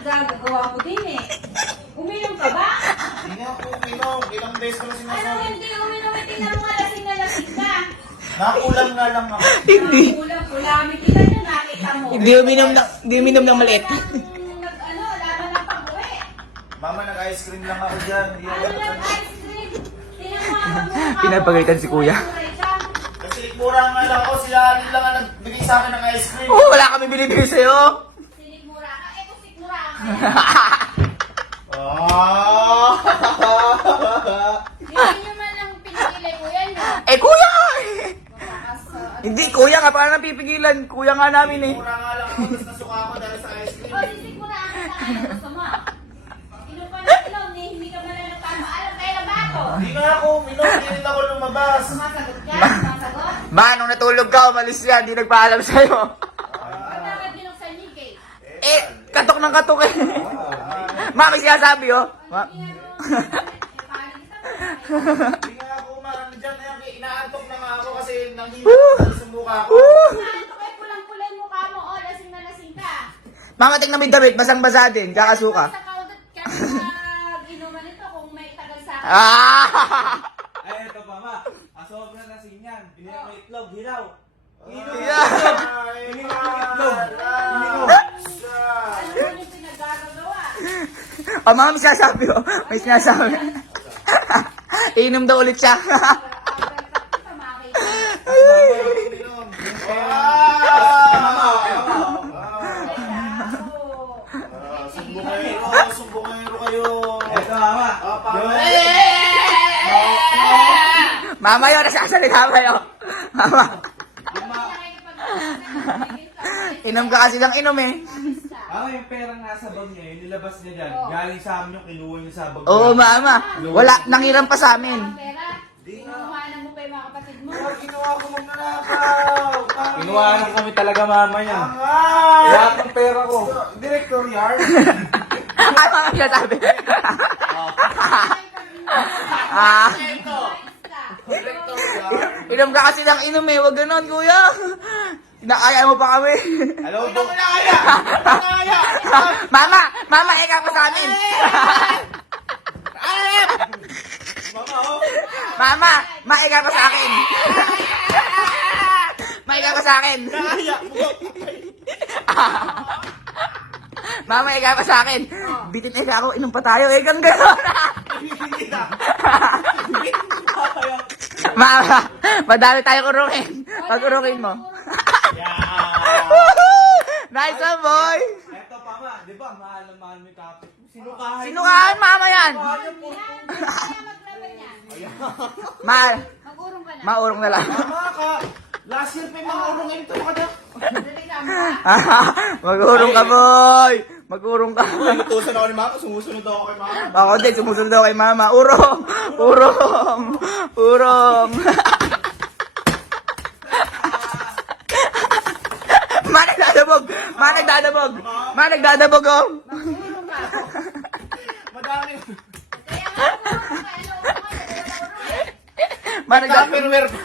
pinagagawa ko din eh. Uminom ka ba? Hindi ako uminom. Ilang beses ko na Ano sinasabi. hindi uminom? Tingnan mo nga lasing na lasing ka. Nakulam nga lang ako. Hindi. Kulang. Kita nyo, nakita mo. Hindi uminom ng maliit. Ano, laban ng pag-uwi. Mama, nag-ice cream lang ako dyan. Hindi ako Ano lang ice cream? Tingnan mo ang mukha. Pinapagalitan si kuya. Kasi mura nga lang ako. Sila lang ang nagbigay sa akin ng ice cream. Oh, wala kami binibigay sa'yo. Sinigmura ka. Eto sigmura ka. Ah! Hindi nyo man lang pinigilay ko yan. Eh, kuya nga eh. Makakasa. Hindi, kuya nga. Paano napipigilan? Kuya nga namin eh. Mura nga lang ako. Tapos nasuka ako dahil sa ice cream. O, sisigmura ka sa akin. Gusto mo? Inom pa na inom. Hindi ka man lang nagpapaalam. Kaya ba ako? Hindi nga ako uminom. Hindi ako lumabas. Sumasagot ka? Sumasagot? Ma, nung natulog ka, umalis yan. Di nagpaalam sa'yo. Ba't dapat binuksan niyo, Kay? Eh, katok ng katok eh. Ma, may sinasabi oh. Ma. Hindi nga ako umaano dyan. Inaantok na nga ako kasi nanghihirap sa mukha ko. Pulang-pulay mukha mo. O, lasing na lasing ka. Mama, tingnan mo yung damit. Basang-basa din. Kakasuka. Sa kaudot ka inuman ito kung may tagal sa akin. Ah! Ay, ito pa ma. Sobrang lasing yan. Binigyan ko itlog, hilaw. Ay, Ano yung pinagagagawa? Oh, mama, may sinasabi oh. May sinasabi. Inom daw ulit siya. Sumbongero kayo. Ito mama. Mama yun, nasasalita ba yun? Mama, inom ka kasi ng inom eh. Mama, yung perang nasa bag niya, yung nilabas niya dyan. Galing sa amin yung kinuha niya sa bag. Oo, mama. Wala, nangiram pa sa amin. Kinuhanan mo pa yung mga kapatid mo. Ginawa ko magnanakaw. Kinuha kami talaga mama niya. Ay! Lahat ng pera ko. Director yard. Ay, mama sinasabi. Ah, Director yard. inom ka kasi ng inom eh. Huwag ganon, kuya. Inaaya mo pa kami. Hello, Ito mo na kaya. Kaya. Mama, ikaw pa sa amin. Mama, oh. Mama, ikaw pa sa akin. Ikaw pa sa akin. Kaya. Mama, ikaw pa sa akin. Bitin eh ako, inom pa tayo. Eh, kang ganon. Mama, madami tayo kurungin. Pag-kurungin mo. Nice one, boy. Ito pa ma, di ba? Mahal na mahal mo yung kapit. Sinukahan. Sinukaan, mama yan. Kaya maglaban yan. Mag-urong ka na. Maurong na lang. Mama ka. Last year pa yung mga urungin ito ka na. Reklamo ka? Mag-urong ka, boy. Mag-urong ka. Inutusan ako ni mama. Sumusunod ako kay mama. Ako din, sumusunod ako kay mama. Urong! Urong! Urong! Ma, nagdadabog! Ma, nagdadabog! Ma, nagdadabog, oh! Mag-urong ka. Madami. Kaya nga, urong ka. Ano, urong ka. Ma, nagdadabog! Tupperware pa.